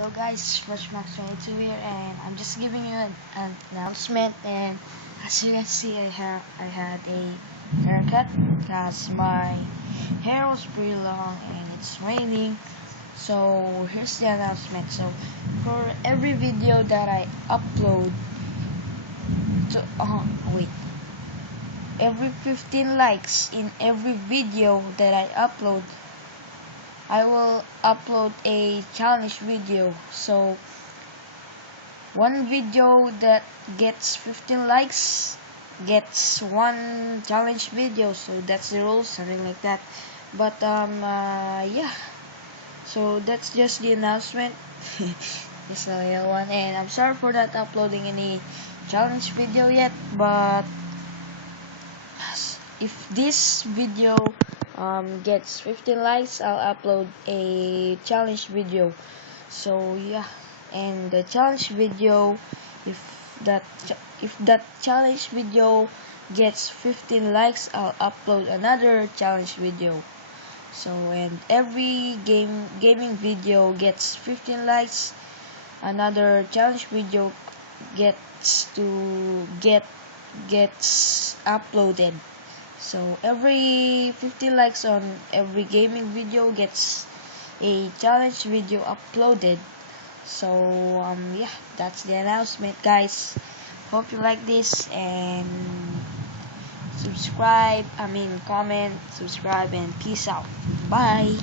Hello guys, SpongeMax22 here, and I'm just giving you an announcement. And as you can see, I had a haircut because my hair was pretty long and it's raining. So here's the announcement. So for every video that I upload to wait, every 15 likes in every video that I upload, I will upload a challenge video. So one video that gets 15 likes gets one challenge video. So that's the rules, something like that. But yeah, so that's just the announcement. Just a little one, and I'm sorry for not uploading any challenge video yet, but if this video gets 15 likes, I'll upload a challenge video. So yeah, and the challenge video, if that challenge video gets 15 likes, I'll upload another challenge video. So and every gaming video gets 15 likes, another challenge video gets uploaded. So every 50 likes on every gaming video gets a challenge video uploaded. So yeah, that's the announcement, guys. Hope you like this, and comment, subscribe, and peace out. Bye.